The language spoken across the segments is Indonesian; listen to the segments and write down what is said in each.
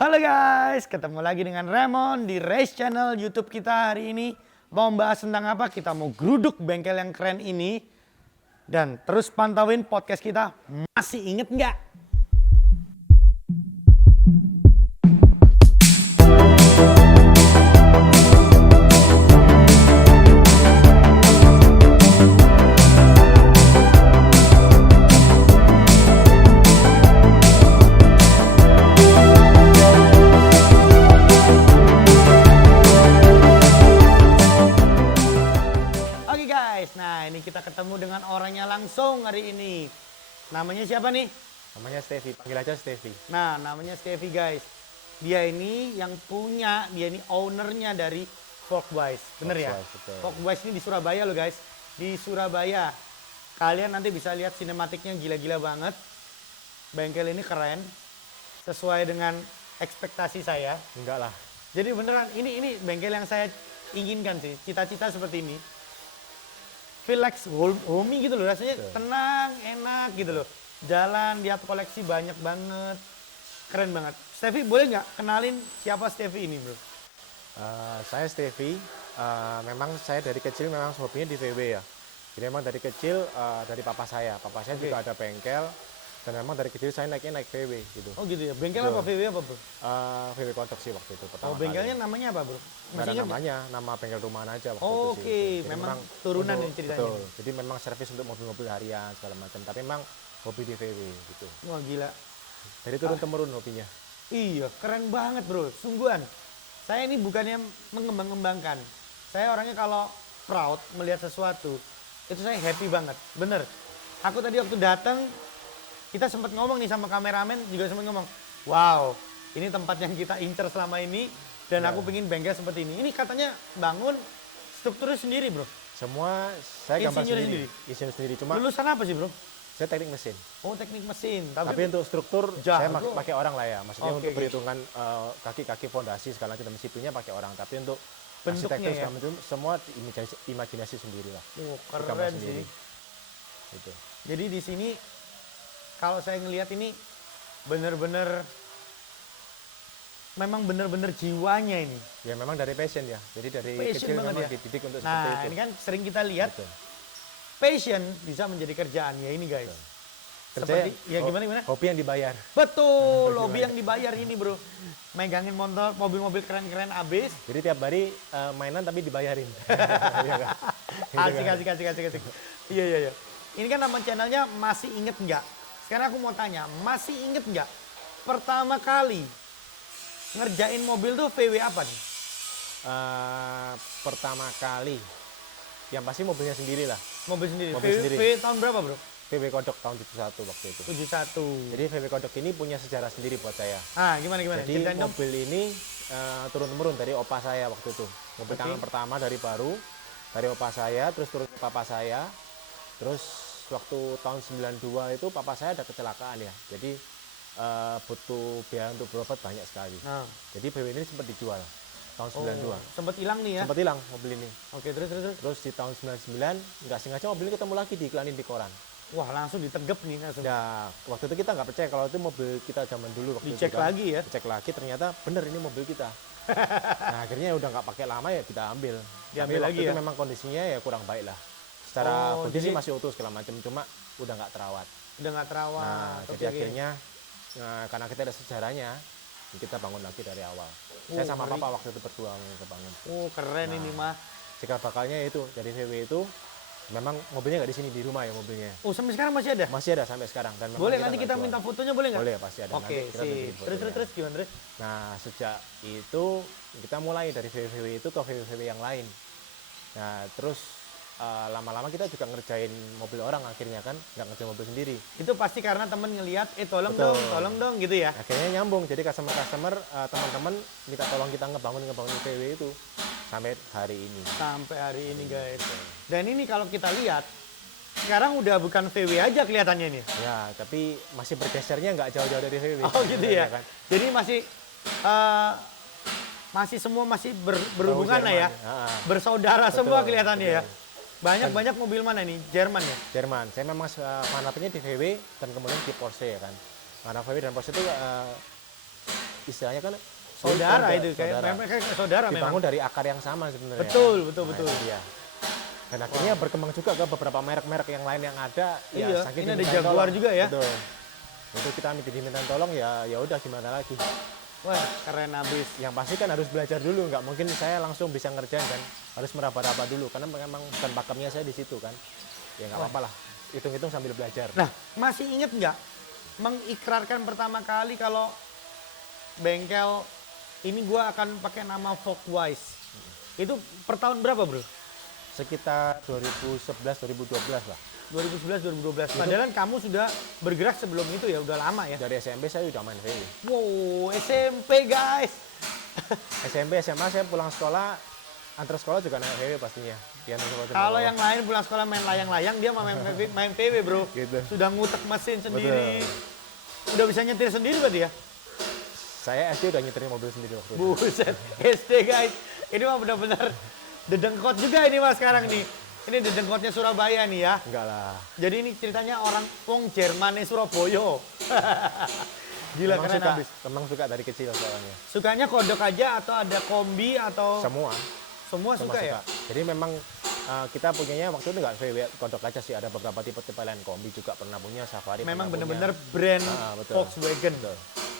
Halo guys, ketemu lagi dengan Raymond di Race Channel YouTube kita hari ini. Mau bahas tentang apa? Kita mau geruduk bengkel yang keren ini. Dan terus pantauin podcast kita. Masih inget nggak? Oke guys, nah ini kita ketemu dengan orangnya langsung hari ini. Namanya siapa nih? Namanya Steffi, panggil aja Steffi. Nah, namanya Steffi guys. Dia ini yang punya, dia ini ownernya dari Folkboys. Bener ya? Folkboys, betul. Folkboys ini di Surabaya loh guys. Di Surabaya. Kalian nanti bisa lihat sinematiknya gila-gila banget. Bengkel ini keren. Sesuai dengan ekspektasi saya. Enggak lah. Jadi beneran, ini bengkel yang saya inginkan sih. Cita-cita seperti ini. Feel like homey gitu loh. Rasanya Betul. tenang, enak gitu loh. Jalan, lihat koleksi banyak banget. Keren banget. Steffi boleh nggak kenalin siapa Steffi ini bro? Saya Steffi, memang saya dari kecil memang hobinya di VW ya. Jadi memang dari kecil dari papa saya Oke. juga ada bengkel. Dan memang dari kecil saya naik VW gitu. Oh gitu ya, bengkel Betul. apa VW apa bro? VW Kodok sih waktu itu pertama Oh bengkelnya kali. namanya apa bro? Nggak Masih ada ingat nggak? namanya, nama bengkel rumahan aja waktu Oh, itu sih. oke. Jadi Memang turunan untuk- ini ceritanya. Betul, jadi memang servis untuk mobil-mobil harian segala macam. Tapi memang hobi di VW gitu. Wah gila. Dari turun-temurun hobinya. Iya keren banget bro, sungguhan. Saya ini bukannya mengembang-kembangkan. Saya orangnya kalau proud melihat sesuatu, itu saya happy banget, bener. Aku tadi waktu datang, kita sempat ngomong nih sama kameramen, juga sempat ngomong, wow, ini tempat yang kita incer selama ini, dan Ya. aku pengen bengkel seperti ini. Ini katanya bangun strukturnya sendiri bro. Semua saya gambar Insinyur sendiri. Insinyur sendiri. Cuma Lulusan apa sih bro? saya teknik mesin. Oh teknik mesin, Tapi untuk struktur jago. saya pakai orang lah ya. Maksudnya Oke, untuk oke. perhitungan kaki-kaki fondasi segala macam disiplinnya pakai orang. Tapi untuk Bentuknya arsitektur ya? segala macam semua imajinasi sendiri lah. oh, Digambar keren sendiri. sih. Gitu. Jadi di sini kalau saya ngelihat ini bener-bener memang bener-bener jiwanya ini. Ya memang dari passion ya. Jadi dari Passion kecil banget memang ya. dididik untuk seperti Nah itu. ini kan sering kita lihat Betul. passion bisa menjadi kerjaan ya ini guys. Kerja Seperti ya gimana? Hobi yang dibayar. Betul, hobi yang dibayar ini bro. Megangin motor, mobil-mobil keren-keren abis. Jadi tiap hari mainan tapi dibayarin. Iya kan? Gitu kan? Asik. Iya. Ini kan nama channelnya masih inget nggak? Sekarang aku mau tanya, masih inget nggak pertama kali ngerjain mobil tuh VW apa nih? Pertama kali yang pasti mobilnya sendiri lah. Mobil sendiri. Mobil sendiri. VW tahun berapa bro? VW Kodok tahun 71 waktu itu. 71. Jadi VW Kodok ini punya sejarah sendiri buat saya. Ah gimana? Jadi Ceritain dong. mobil ini turun-temurun dari opa saya waktu itu. Mobil Oke. tangan pertama dari baru, dari opa saya, terus turun ke papa saya. Terus waktu tahun 92 itu papa saya ada kecelakaan ya. Jadi butuh biaya untuk berobat banyak sekali. Nah, Jadi VW ini sempat dijual tahun 92. sempet hilang nih ya. Sempat hilang mobil ini. Oke, terus. Terus di tahun 99 nggak sengaja mobil ini ketemu lagi diiklanin di koran. Wah, langsung ditegep nih langsung. Nah, waktu itu kita nggak percaya kalau itu mobil kita zaman dulu waktu Dicek itu kan. lagi ya. Dicek lagi ternyata bener ini mobil kita. Nah, akhirnya udah nggak pakai lama ya kita ambil. Diambil Tapi lagi waktu itu ya? memang kondisinya ya kurang baik lah. Secara Oh, kondisi jadi- masih utuh segala macam, cuma udah nggak terawat. Udah nggak terawat. Nah, Oke, jadi oke. akhirnya karena kita ada sejarahnya, kita bangun lagi dari awal. Saya Oh, sama ngeri. papa waktu itu berdua ngebangun. Oh, keren ini mah. Cikal bakalnya itu dari VW itu memang mobilnya nggak di sini di rumah ya mobilnya. Oh, sampai sekarang masih ada? Masih ada sampai sekarang dan memang Boleh nanti nggak kita jual. minta fotonya boleh nggak? Boleh pasti ada. Oke, Nanti kita tunjukin sip. fotonya. Terus gimana terus? Nah, sejak itu kita mulai dari VW itu ke VW yang lain. Nah, terus lama-lama kita juga ngerjain mobil orang akhirnya kan, nggak ngerjain mobil sendiri. Itu pasti karena temen ngelihat, tolong Betul. dong gitu ya. Akhirnya nyambung, jadi customer teman-teman minta tolong kita ngebangun VW itu sampai hari ini. Sampai hari ini guys. Dan ini kalau kita lihat, sekarang udah bukan VW aja kelihatannya ini. Ya, tapi masih bergesernya nggak jauh-jauh dari VW. Oh gitu ya. kan? Jadi masih semua masih berhubungan lah ya. Jerman. Bersaudara Betul, semua kelihatannya ya. betul. Banyak mobil mana nih? Jerman ya? Jerman. Saya memang fanatiknya di VW dan kemudian di Porsche ya kan. Karena VW dan Porsche itu istilahnya kan Saudara keluarga, itu kayak saudara. mereka kayak saudara memang. Dibangun dari akar yang sama sebenarnya. Betul, kan. betul, Nah, betul. itu dia. Dan akhirnya berkembang juga ke beberapa merek-merek yang lain yang ada. Iya, saking ini ada dimintain Jaguar tolong. juga ya. Betul. Itu kita diminta tolong ya udah gimana lagi. Wah, keren abis. Yang pasti kan harus belajar dulu, nggak mungkin saya langsung bisa ngerjain kan. Harus meraba-raba dulu karena memang bukan pakemnya saya di situ kan. Ya nggak apa-apa lah. Hitung-hitung sambil belajar. Nah, masih inget nggak mengikrarkan pertama kali kalau bengkel ini gua akan pakai nama Folkwise? Itu per tahun berapa, bro? Sekitar 2011-2012 lah. 2011-2012. Padahal kan kamu sudah bergerak sebelum itu ya, udah lama ya. Dari SMP saya udah main VW. Wow, SMP guys. SMP, SMA saya pulang sekolah, antar sekolah juga naik VW pastinya. Kalau yang lain pulang sekolah main layang-layang, dia main PW, bro. Gitu. Sudah ngutek mesin sendiri. Udah bisa nyetir sendiri berarti ya? Saya SD udah nyetirin mobil sendiri waktu itu. Buset, SD guys. Ini mah benar-benar dedengkot juga ini mas sekarang nih. Ini dedengkotnya Surabaya nih ya. Enggak lah. Jadi ini ceritanya orang wong Jerman Surabaya. Gila, Memang keren suka, habis. memang suka dari kecil soalnya. Sukanya kodok aja atau ada kombi atau Semua. semua suka ya? Jadi memang kita punyanya waktu itu nggak VW kodok aja sih, ada beberapa tipe-tipe lain, kombi juga pernah punya, Safari Memang pernah benar-benar punya. brand Betul. Volkswagen. Betul.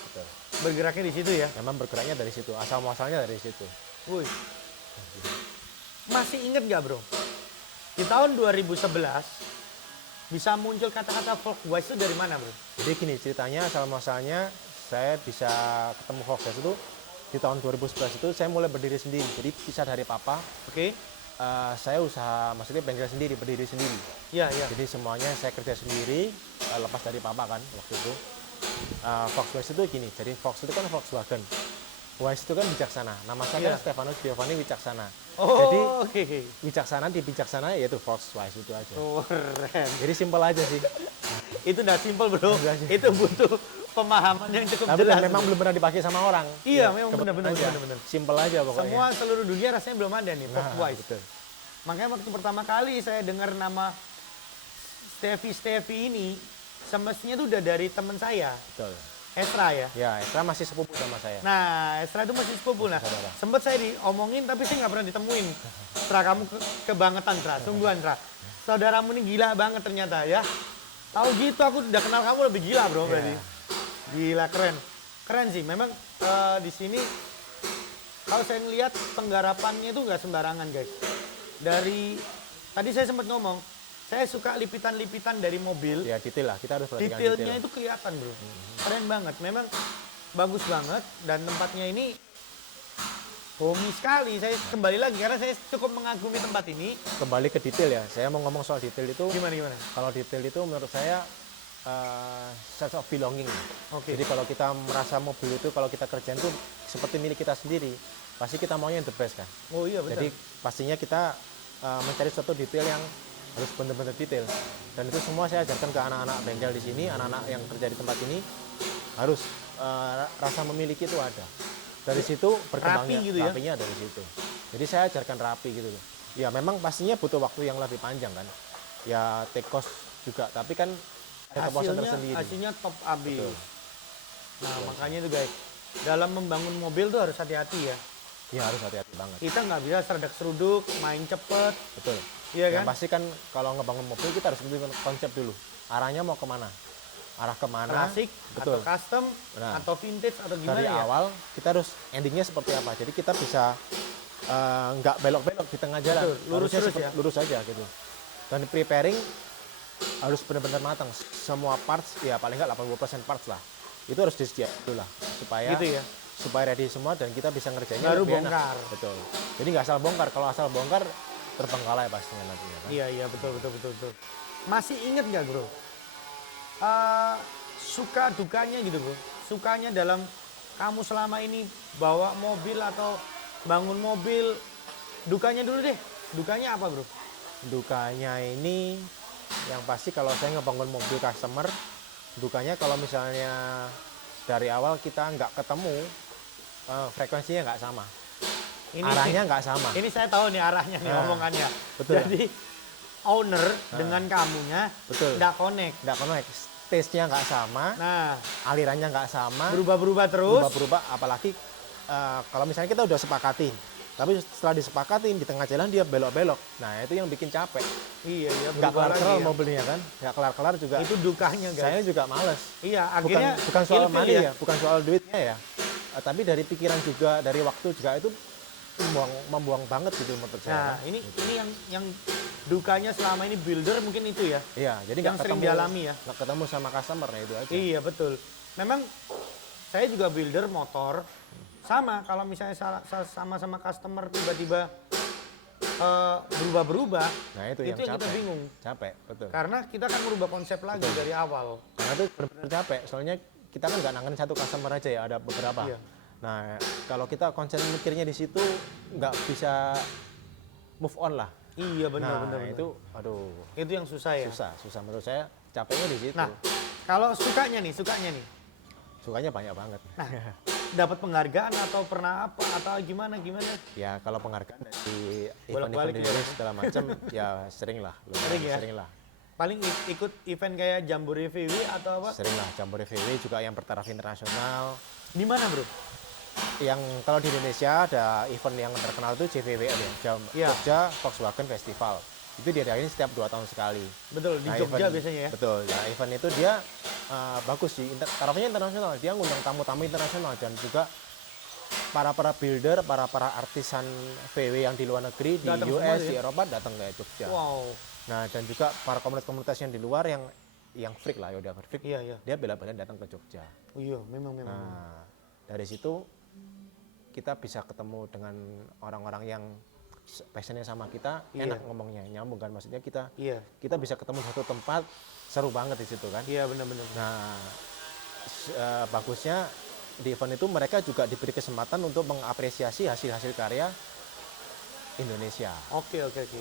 Betul. Bergeraknya di situ ya. Memang bergeraknya dari situ, asal muasalnya dari situ. Wih. Masih inget gak bro? Di tahun 2011 bisa muncul kata-kata Volkswagen itu dari mana bro? Jadi gini ceritanya, asal muasalnya saya bisa ketemu Volkswagen itu di tahun 2011 itu saya mulai berdiri sendiri. Jadi pisah dari papa, Oke. saya usaha, maksudnya bengkel sendiri, berdiri sendiri. Iya, iya. Jadi semuanya saya kerja sendiri, lepas dari papa kan waktu itu. Volkswagen itu gini, jadi Volks itu kan Volkswagen. Wise itu kan bijaksana. Nama saya Iya. kan Stefanus Giovanni Wicaksana. Oh, Jadi oke. bijaksana di bijaksana yaitu Volkswagen itu aja. Oh, keren. Jadi simpel aja sih. Itu udah simple bro. Udah sih. Itu butuh pemahaman yang cukup Tapi jelas. memang belum pernah dipakai sama orang. Iya, Ya, memang kebetulan benar-benar, aja. benar-benar. Simpel aja pokoknya. Semua seluruh dunia rasanya belum ada nih, Nah, Volkswagen. betul. Makanya waktu pertama kali saya dengar nama Steffi ini, semestinya itu udah dari teman saya, Betul. Esra ya. Ya, Esra masih sepupu sama saya. Nah, Esra itu masih sepupu. Nah, Saudara. sempet saya diomongin tapi saya nggak pernah ditemuin. Esra, kamu kebangetan, Esra. Sungguhan, Esra. Saudaramu ini gila banget ternyata ya. Tahu gitu aku udah kenal kamu lebih gila, bro, Iya. berarti. Gila, keren. Keren sih. Memang di sini kalau saya ngelihat penggarapannya itu nggak sembarangan, guys. Dari tadi saya sempat ngomong, saya suka lipitan-lipitan dari mobil. Ya, detail lah. Kita harus perhatikan Detailnya detail. itu kelihatan bro, keren banget, memang bagus banget dan tempatnya ini homey sekali. Saya kembali lagi karena saya cukup mengagumi tempat ini. Kembali ke detail ya. Saya mau ngomong soal detail itu. Gimana? Kalau detail itu menurut saya sense of belonging. Oke. Jadi kalau kita merasa mobil itu kalau kita kerjain itu seperti milik kita sendiri, pasti kita maunya yang the best kan. Oh iya betul. Jadi pastinya kita mencari suatu detail yang harus benar-benar detail. Dan itu semua saya ajarkan ke anak-anak bengkel di sini, anak-anak yang kerja di tempat ini harus rasa memiliki itu ada. Dari situ berkembangnya Rapi gitu ya? rapinya dari situ. Jadi saya ajarkan rapi gitu loh. Ya memang pastinya butuh waktu yang lebih panjang kan. Ya take cost juga, tapi kan ada kepuasan tersendiri. hasilnya top abis. Betul. Nah makanya itu guys, dalam membangun mobil tuh harus hati-hati ya. Ya harus hati-hati banget. Kita nggak bisa serdak-seruduk, main cepet, Betul. iya Yang kan? pasti kan kalau ngebangun mobil kita harus tentuin konsep dulu. Arahnya mau kemana? Arah kemana? Klasik Betul. atau custom Nah. atau vintage atau gimana Dari ya? awal kita harus endingnya seperti apa. Jadi kita bisa nggak belok-belok di tengah jalan. Betul, lurus Harusnya terus ya. lurus aja gitu. Dan preparing harus benar-benar matang. Semua parts ya paling nggak 80% parts lah. Itu harus disediakan dulu lah supaya Gitu ya. supaya ready semua dan kita bisa ngerjainnya Baru lebih enak. bongkar. Betul. Jadi nggak asal bongkar. Kalau asal bongkar terbengkalai pastinya nantinya kan. Iya betul. Masih inget nggak bro? Suka dukanya gitu bro. Sukanya dalam kamu selama ini bawa mobil atau bangun mobil. Dukanya dulu deh. Dukanya apa bro? Dukanya ini yang pasti kalau saya ngebangun mobil customer, dukanya kalau misalnya dari awal kita nggak ketemu, frekuensinya nggak sama. Arahnya nggak sama. Ini saya tahu nih arahnya nih Nah, omongannya. betul. Jadi owner dengan kamunya Betul. nggak connect. Nggak connect. taste-nya nggak sama, Nah, alirannya nggak sama, berubah-berubah terus. berubah-berubah, apalagi kalau misalnya kita udah sepakatin, tapi setelah disepakatin di tengah jalan dia belok-belok. Nah, itu yang bikin capek. Iya, iya, Nggak berubah kelar-kelar lagi ya. mobilnya kan, nggak kelar-kelar juga. Itu dukanya, guys. Saya juga males. Iya, Bukan, akhirnya bukan soal ilfil money ya, bukan soal duitnya ya. Tapi dari pikiran juga, dari waktu juga itu membuang banget gitu menurut Nah, saya. ini yang dukanya selama ini builder mungkin itu ya. Iya, jadi yang nggak sering ketemu, dialami ya. nggak ketemu sama customer ya itu aja. Iya, betul. Memang saya juga builder motor. Sama, kalau misalnya sama-sama customer tiba-tiba berubah-berubah, Nah itu yang yang kita capek. bingung. Capek, betul. Karena kita kan merubah konsep lagi dari awal. Karena itu benar-benar capek. Soalnya kita kan nggak nanganin satu customer aja ya, ada beberapa. Iya. Nah kalau kita konsen mikirnya di situ nggak bisa move on lah. Iya, benar. Nah itu, aduh, Itu yang susah ya. susah menurut saya. Capeknya di situ. Nah, kalau sukanya nih. Sukanya banyak banget. Nah, dapat penghargaan atau pernah apa atau gimana? Ya kalau penghargaan dari Bolak-balik event-event ya. Indonesia segala macam, ya sering lah. Sering ya? Sering lah. Paling ikut event kayak Jambore VW atau apa? Sering lah. Jambore VW juga yang bertaraf internasional. Di mana, Bro? Yang kalau di Indonesia ada event yang terkenal itu JVWF ya, Iya. Jogja Volkswagen Festival. Itu diadain setiap 2 tahun sekali. Betul, di Nah, Jogja event- biasanya ya. Betul. Nah, event itu dia bagus sih, tarafnya internasional. Dia ngundang tamu-tamu internasional dan juga para builder, para artisan VW yang di luar negeri, di Datang US, semua di ya? Eropa datang ke Jogja. Wow. Nah, dan juga para komunitas-komunitas yang di luar yang freak lah, ya udah freak. Iya, iya. Dia bela-belain datang ke Jogja. Oh, iya, memang. Nah, dari situ kita bisa ketemu dengan orang-orang yang passionnya sama kita, Iya. enak ngomongnya, nyambung kan, maksudnya kita Iya. bisa ketemu satu tempat, seru banget di situ kan. Iya, benar. Nah, bagusnya di event itu mereka juga diberi kesempatan untuk mengapresiasi hasil-hasil karya Indonesia. Oke. Nah, itu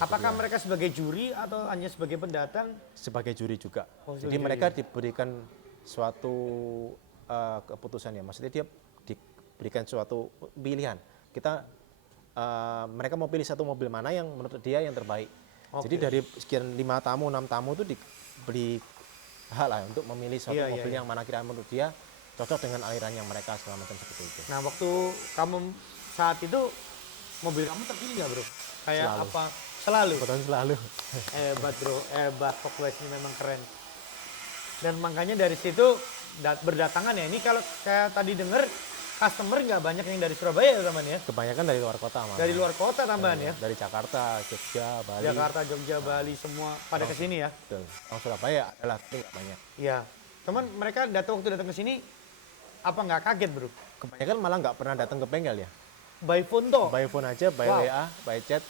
Apakah dia. mereka sebagai juri atau hanya sebagai pendatang? Sebagai juri juga. Oh, Jadi sebagai mereka diberikan suatu keputusan ya, maksudnya dia diberikan suatu pilihan. Mereka mau pilih satu mobil mana yang menurut dia yang terbaik. Oke. Jadi dari sekian 5 tamu, 6 tamu itu diberi hak lah untuk memilih suatu Iya, mobil iya. yang mana kira menurut dia cocok dengan aliran yang mereka segala macam seperti itu. Nah, waktu kamu saat itu mobil kamu terpilih nggak, Bro? Kayak Selalu. apa? Selalu. Kebetulan selalu. Hebat, Bro. Hebat, Volkswagen ini memang keren. Dan makanya dari situ berdatangan ya. Ini kalau saya tadi dengar customer nggak banyak yang dari Surabaya ya, teman ya. Kebanyakan dari luar kota malah. Dari luar kota tambahan ya. Dari Jakarta, Jogja, Bali. Jakarta, Jogja, Bali semua pada ke sini ya. Betul. Orang Surabaya adalah tapi nggak banyak. Iya. Cuman mereka waktu datang ke sini apa nggak kaget, Bro? Kebanyakan malah nggak pernah datang ke bengkel ya. By phone toh. By phone aja, by Wow. WA, by chat.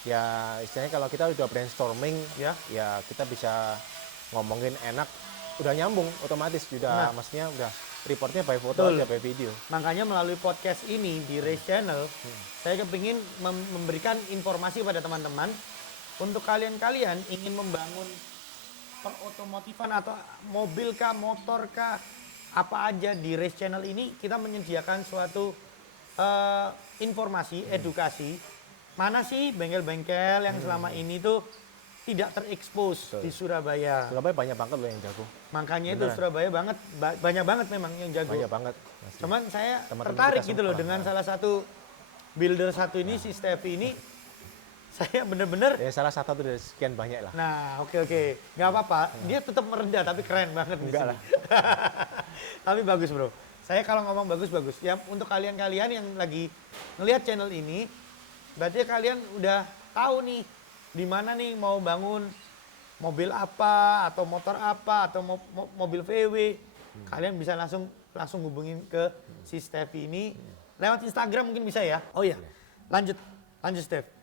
Ya istilahnya kalau kita udah brainstorming, Ya. ya kita bisa ngomongin enak, udah nyambung otomatis, Nah. maksudnya udah reportnya by foto Betul. aja, by video. Makanya melalui podcast ini di Race Channel, saya kepingin memberikan informasi pada teman-teman untuk kalian-kalian ingin membangun perotomotifan atau mobil kah, motor kah, apa aja di Race Channel ini kita menyediakan suatu informasi, edukasi. Mana sih bengkel-bengkel yang selama ini tuh tidak terekspos di Surabaya. Surabaya banyak banget loh yang jago. Makanya itu Beneran. Surabaya banyak banget memang yang jago. Banyak banget. Asli. Cuman saya Teman-teman tertarik kita gitu loh semua. dengan salah satu builder satu ini, si Steffi ini. Saya bener-bener, Ya salah satu dari sekian banyak lah. nah oke, nggak apa-apa. Dia tetap merendah tapi keren banget di Enggak sini. lah. Tapi bagus, Bro. Saya kalau ngomong bagus. Ya untuk kalian-kalian yang lagi ngelihat channel ini, berarti kalian udah tahu nih di mana nih mau bangun mobil apa atau motor apa atau mobil VW. Kalian bisa langsung hubungin ke si Steffi ini lewat Instagram mungkin bisa ya. Oh iya. Lanjut Steph.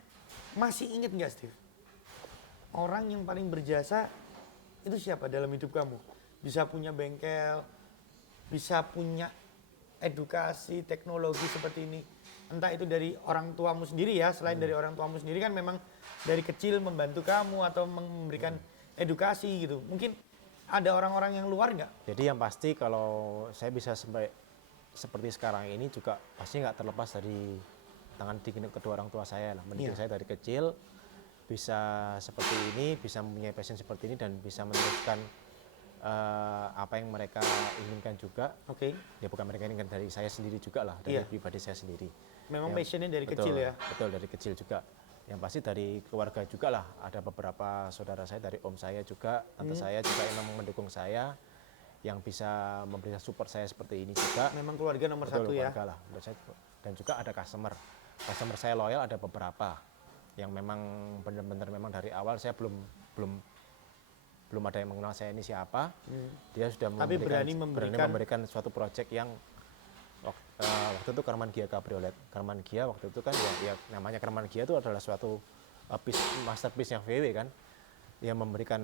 Masih inget nggak Steve? Orang yang paling berjasa itu siapa dalam hidup kamu? Bisa punya bengkel, bisa punya edukasi, teknologi seperti ini. Entah itu dari orang tuamu sendiri ya, selain dari orang tuamu sendiri kan memang dari kecil membantu kamu atau memberikan edukasi gitu. Mungkin ada orang-orang yang luar nggak? Jadi yang pasti kalau saya bisa sampai seperti sekarang ini juga pasti nggak terlepas dari tangan dingin kedua orang tua saya lah. Mendidik Iya. saya dari kecil bisa seperti ini, bisa mempunyai passion seperti ini dan bisa meneruskan apa yang mereka inginkan juga. Oke. Ya bukan mereka inginkan, dari saya sendiri juga lah, dari Iya. pribadi saya sendiri. Memang Ya, passionnya dari betul, kecil ya. Betul, dari kecil juga. Yang pasti dari keluarga juga lah, ada beberapa saudara saya, dari om saya juga, tante saya juga yang memang mendukung saya, yang bisa memberikan support saya seperti ini juga. Memang keluarga nomor Betul, satu ya. keluarga lah. Dan juga ada customer saya loyal, ada beberapa yang memang benar-benar memang dari awal saya belum ada yang mengenal saya ini siapa. Dia sudah Tapi berani memberikan suatu project yang waktu itu Karman Gia Cabriolet. Karman Gia waktu itu kan ya namanya Karman Gia itu adalah suatu masterpiece yang VW kan, yang memberikan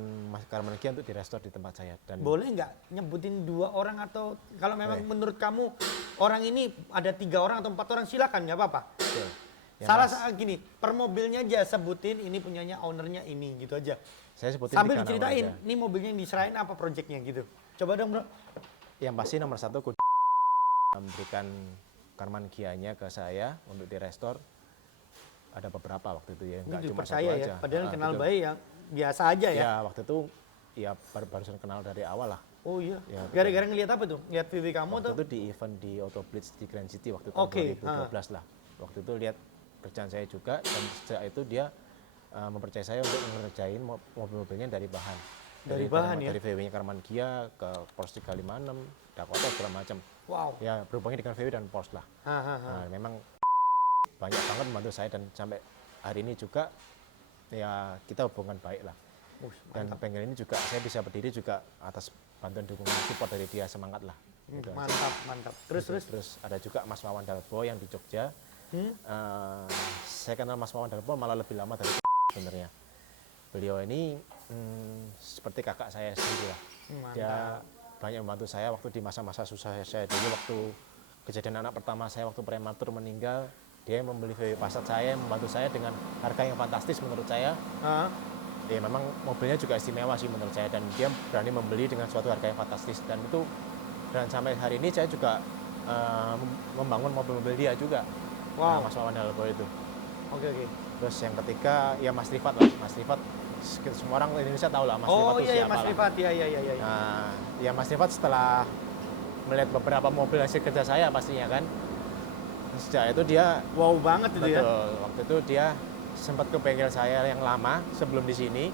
Karman Gia untuk direstore di tempat saya. Dan Boleh nggak nyebutin 2 orang, atau kalau memang menurut kamu orang ini ada 3 orang atau 4 orang, silakan, nggak apa-apa. betul. Yang Salah pas- gini, per mobilnya aja sebutin ini punyanya ownernya ini gitu aja. saya sebutin Sambil 3 nama diceritain, aja. ini mobilnya yang diserahin apa projectnya gitu. Coba dong bro. Yang pasti nomor 1 memberikan Karman Gia-nya ke saya untuk direstore. Ada beberapa waktu itu ya, Ini nggak cuma satu dipercaya ya, aja. padahal kenal betul. baik ya, biasa aja ya. Ya waktu itu ya barusan kenal dari awal lah. Oh iya, Ya, betul. gara-gara ngeliat apa tuh? Lihat VW kamu Waktu tuh? itu di event di Auto Blitz di Grand City waktu tahun Oke, 2012 lah. Waktu itu lihat kerjaan saya juga, dan sejak itu dia mempercayai saya untuk mengerjain mobil-mobilnya dari bahan. Dari bahan ya? Dari VW-nya Karman Gia ke Porsche 356, Dakota segala macam. Wow. Ya berhubungnya dengan VW dan Porsche lah. Nah, memang banyak banget membantu saya, dan sampai hari ini juga ya kita hubungan baik lah. Dan bengkel ini juga saya bisa berdiri juga atas bantuan dukungan support dari dia, semangat lah. Gitu aja. Mantap, mantap. Terus ada juga Mas Wawan Dalbo yang di Jogja. Saya kenal Mas Wawan Dalbo malah lebih lama dari sebenarnya. Beliau ini seperti kakak saya sendiri lah. Dia banyak membantu saya waktu di masa-masa susah saya dulu, waktu kejadian anak pertama saya waktu prematur meninggal. Dia yang membeli VW Passat saya, membantu saya dengan harga yang fantastis menurut saya. Ya memang mobilnya juga istimewa sih menurut saya, dan dia berani membeli dengan suatu harga yang fantastis, dan sampai hari ini saya juga membangun mobil-mobil dia juga. Wow. Mas Wawan Dalbo itu. Oke. Terus yang ketiga ya Mas Rifat lah. Mas Rifat semua orang Indonesia tahu lah Mas Rifat Oh itu iya, siapa Mas lah. Rifat, iya. Nah, ya Mas Rifat setelah melihat beberapa mobil hasil kerja saya pastinya kan, sejak itu dia Wow banget itu ya. betul, waktu itu dia sempat ke bengkel saya yang lama sebelum di sini.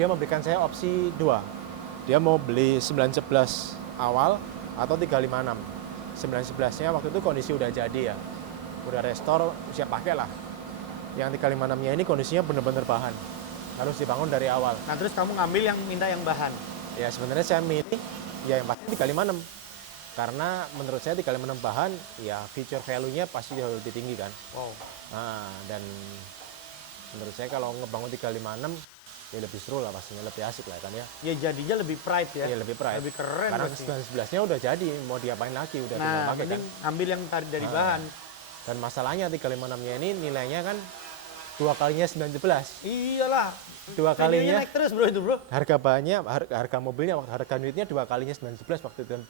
Dia memberikan saya opsi 2. Dia mau beli 911 awal atau 356. 911-nya waktu itu kondisi udah jadi ya. Udah restore, siap pakai lah. Yang 356-nya ini kondisinya benar-benar bahan. Harus dibangun dari awal. Nah terus kamu ngambil yang minta yang bahan. Ya sebenarnya saya milih ya yang pasti 356. Karena menurut saya 356 bahan ya feature value-nya pasti jauh lebih tinggi kan. Wow. Nah, dan menurut saya kalau ngebangun 356 ya lebih seru lah pastinya, lebih asik lah kan ya. Ya jadinya lebih pride ya. Iya lebih pride. Lebih keren Karena pasti. 911-nya udah jadi, mau diapain lagi, udah tinggal Nah, pakai kan. mending ambil yang dari bahan. Dan masalahnya 356-nya ini nilainya kan 2 kalinya 911. Iyalah. 2 Value-nya kalinya naik terus bro itu bro. harga bahannya, harga mobilnya, harga unitnya 2 kalinya 911 waktu itu, dan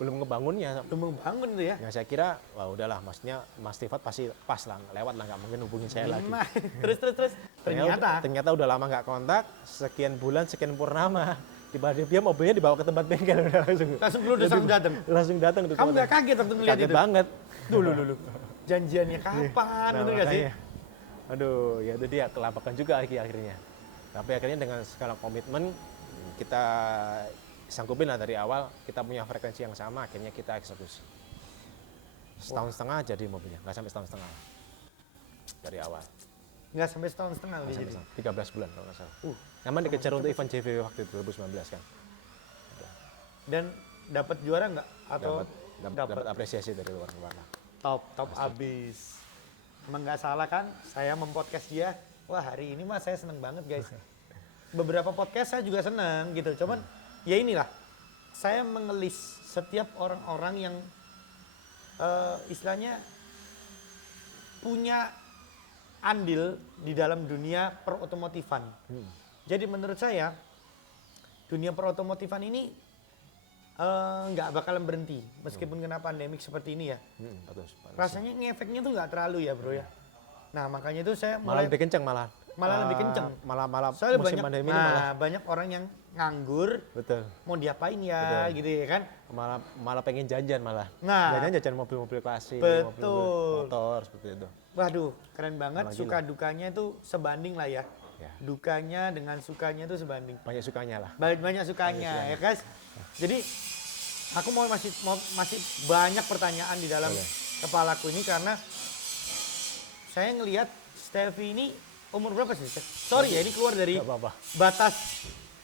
belum ngebangunnya. Belum bangun tuh ya. Yang saya kira, wah udahlah, maksudnya Mas Rifat pasti pas lah, lewat lah, nggak mungkin hubungin saya lagi. Nah, terus. Ternyata udah lama nggak kontak, sekian bulan, sekian purnama, tiba-tiba dia mobilnya dibawa ke tempat bengkel, udah langsung lu udah langsung datang. langsung datang tuh. Kamu nggak kaget waktu ngeliat Kaget itu? banget. Dulu. Janjiannya kapan, Nah, bener gak sih? makanya. Aduh, ya itu dia kelabakan juga akhirnya. Tapi akhirnya dengan segala komitmen kita sanggupin lah dari awal, kita punya frekuensi yang sama, akhirnya kita eksekusi. Setahun setengah jadi mobilnya, nggak sampai setahun setengah dari awal. Nggak sampai setahun setengah Nggak udah sampai jadi. setahun, 13 bulan kalau nggak salah. Memang dikejar untuk event JV waktu itu 2019 kan. Dan dapat juara nggak? Atau Dapat apresiasi dari luar lah. top abis. Emang nggak salah kan? Saya mempodcast dia. Wah hari ini mah saya seneng banget guys. Beberapa podcast saya juga seneng gitu. Cuman ya inilah. Saya mengelis setiap orang-orang yang istilahnya punya andil di dalam dunia perotomotifan. Jadi menurut saya dunia perotomotifan ini nggak bakalan berhenti meskipun kena pandemik seperti ini ya. Betul. Rasanya ngefeknya tuh nggak terlalu ya bro ya. Nah makanya itu saya Malah mulai lebih kenceng malah. Malah lebih kenceng. Malah Soalnya musim banyak, pandemi ini malah banyak orang yang nganggur, betul. mau diapain ya, Betul. gitu ya kan? Malah pengen jajan malah. Nah, Jajan mobil-mobil klasik, betul. mobil motor seperti itu. Waduh, keren banget. Malah Suka dukanya itu sebanding lah ya. Ya. Dukanya dengan sukanya itu sebanding. Banyak sukanya lah. Banyak sukanya ya guys. Jadi aku masih banyak pertanyaan di dalam Boleh. kepalaku ini karena saya ngelihat Steffi ini umur berapa sih? Sorry ya, ini keluar dari Nggak apa-apa. batas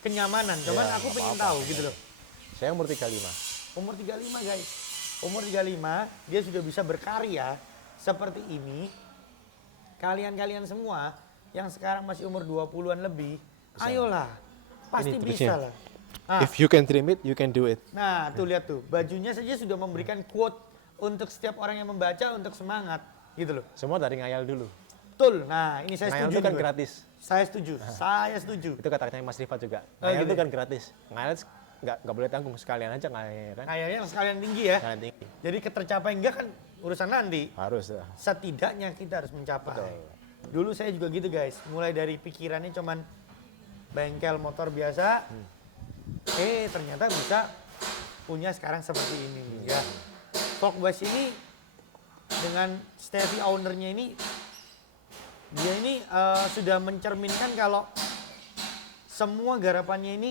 kenyamanan. Cuman Ya, aku nggak pengen apa-apa. tahu gitu loh. Saya umur 35. Umur 35 guys. Umur 35 dia sudah bisa berkarya seperti ini. Kalian-kalian semua yang sekarang masih umur 20-an lebih, ayolah. Pasti Ini bisa tulisnya. lah. Nah, If you can dream it, you can do it. nah, tuh lihat tuh. Bajunya saja sudah memberikan quote untuk setiap orang yang membaca untuk semangat, gitu loh. Semua dari ngayal dulu. Betul. Nah, ini saya Ngayal setuju. itu kan nih, Bro. gratis. Saya setuju. Saya setuju. Itu kata-katanya Mas Rifat juga. Oh, Ngayal gitu itu ya? kan gratis. Ngayal nggak boleh tanggung, sekalian aja ngayal kan. Kayaknya sekalian tinggi ya. Sekalian tinggi. Jadi ketercapai enggak kan urusan nanti. Harus lah. Setidaknya kita harus mencapai. Betul. Dulu saya juga gitu guys. Mulai dari pikirannya cuman bengkel motor biasa. Ternyata bisa punya sekarang seperti ini ya. Folkboys ini dengan Steffi ownernya ini, dia ini sudah mencerminkan kalau semua garapannya ini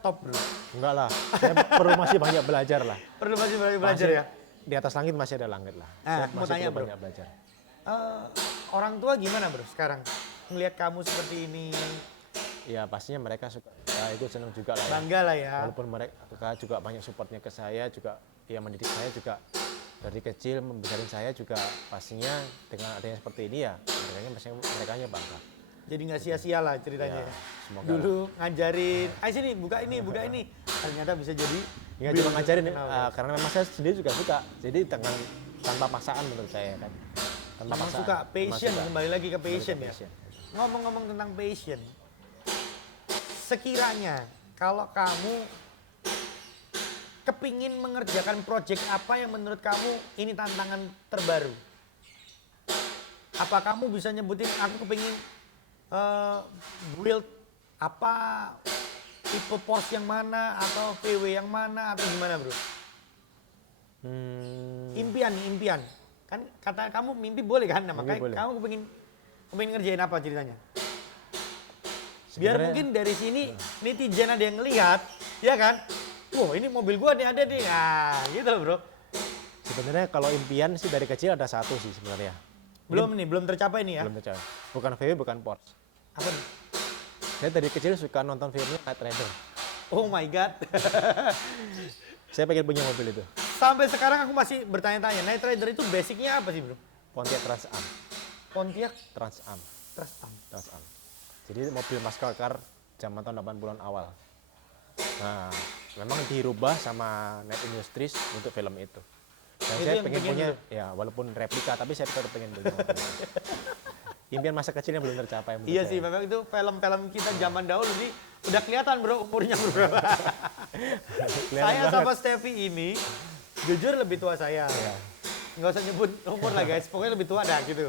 top bro. Enggak lah. Saya perlu masih banyak belajar lah. Perlu masih belajar Masih- ya. Di atas langit masih ada langit lah. Nah, Saya mau masih tanya, perlu Bro. banyak belajar. Orang tua gimana bro sekarang? Ngelihat kamu seperti ini, Ya pastinya mereka suka, ya ikut senang juga lah ya. bangga lah ya. Walaupun mereka juga banyak supportnya ke saya, juga ya mendidik saya juga dari kecil, membesarin saya juga pastinya dengan adanya seperti ini ya, mereka bangga. Jadi nggak sia-sia lah ceritanya. Ya, Ya. semoga Dulu ngajarin, ayo sini buka ini. Ternyata bisa jadi. Nggak cuma ngajarin, Kenal. karena memang saya sendiri juga suka. Jadi tanpa paksaan menurut saya kan. Tanpa Memang paksaan. suka Memang passion, suka. kembali lagi ke Kembali ke passion ya. passion. Ngomong-ngomong tentang passion, sekiranya kalau kamu kepingin mengerjakan project apa yang menurut kamu ini tantangan terbaru, apa kamu bisa nyebutin aku kepingin build apa, tipe Porsche yang mana atau VW yang mana atau gimana bro? Impian. Kan kata kamu mimpi boleh kan? Nah, makanya boleh. kamu kepingin ngerjain apa ceritanya? Biar Sebenarnya- mungkin dari sini netizen ada yang ngelihat, ya kan? Wah ini mobil gua nih ada nih, nah gitu loh bro. Sebenarnya kalau impian sih dari kecil ada satu sih sebenarnya. Belum tercapai nih ya? Belum tercapai. Bukan VW, bukan Porsche. Apa nih? Saya dari kecil suka nonton filmnya Knight Rider. Oh my god. Saya pengen punya mobil itu. Sampai sekarang aku masih bertanya-tanya, Knight Rider itu basicnya apa sih bro? Pontiac Trans Am. Pontiac Trans Am. Trust Am. Trans Am. Jadi mobil muscle car zaman tahun 80-an awal. Nah, memang dirubah sama Net Industries untuk film itu. Dan Itu saya yang pengen bikin punya, dulu. ya walaupun replika, tapi saya tetap pengen punya mobil itu. Impian masa kecilnya belum tercapai. menurut Iya saya. sih, memang itu film-film kita zaman dahulu nih udah kelihatan bro umurnya berapa. Kelihatan Saya banget. sama Steffi ini jujur lebih tua saya. Iya. Nggak usah nyebut umur lah guys, pokoknya lebih tua dah gitu.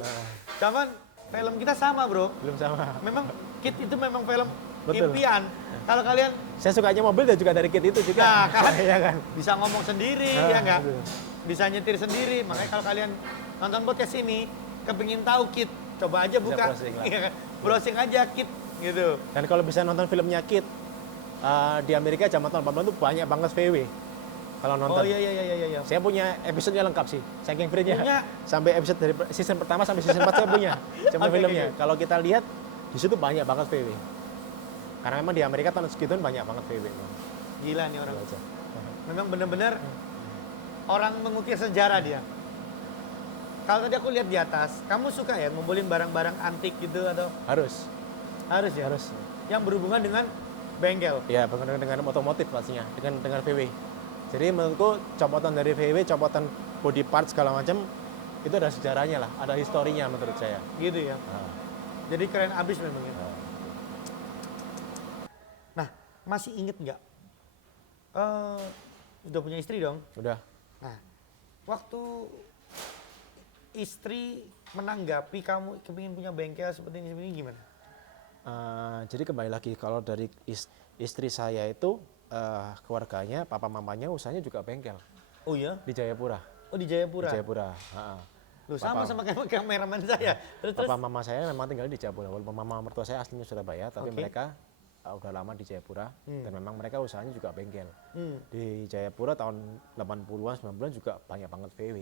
Cuman film kita sama bro. Belum sama. Memang Kid itu memang film Betul. impian. Kalau kalian Saya sukanya mobil dan juga dari kit itu juga. Nah, kan? Iya kan. bisa ngomong sendiri Ah, ya enggak? betul. Bisa nyetir sendiri. Makanya kalau kalian nonton podcast ini kepingin tahu Kid, coba aja buka. browsing lah. Iya kan? Browsing aja Kid gitu. Dan kalau bisa nonton filmnya Kit, di Amerika zaman tahun 80 itu banyak banget VW. Kalau Oh nonton. iya. Saya punya episode-nya lengkap sih, saking free-nya. Punya? Sampai episode dari season pertama sampai season 4 saya punya. Cuma Oke, filmnya. oke. Kalau kita lihat, di situ banyak banget VW. Karena memang di Amerika tahun segitu banyak banget VW. Gila nih orang. Itu aja. Memang benar-benar orang mengukir sejarah dia. Kalau tadi aku lihat di atas, kamu suka ya ngumpulin barang-barang antik gitu atau Harus. harus ya? Harus. Yang berhubungan dengan bengkel. Ya, berhubungan dengan otomotif pastinya, dengan VW. Jadi menurutku copotan dari VW, copotan body parts segala macam itu ada sejarahnya lah, ada historinya menurut saya. Gitu ya. Nah, Jadi keren abis memang ya. nah. Nah, masih inget nggak? Udah punya istri dong? Udah. Nah, waktu istri menanggapi kamu kepingin punya bengkel seperti ini gimana? Jadi kembali lagi kalau dari istri saya itu keluarganya, papa mamanya usahanya juga bengkel Oh iya? di Jayapura. Oh di Di Jayapura? Jayapura. Ha-ha. Loh sama kayak kameraman saya. Terus Papa mama saya memang tinggal di Jayapura. Walaupun mama mertua saya aslinya Surabaya, tapi Oke. mereka udah lama di Jayapura dan memang mereka usahanya juga bengkel. Hmm. Di Jayapura tahun 80-an, 90-an juga banyak banget VW.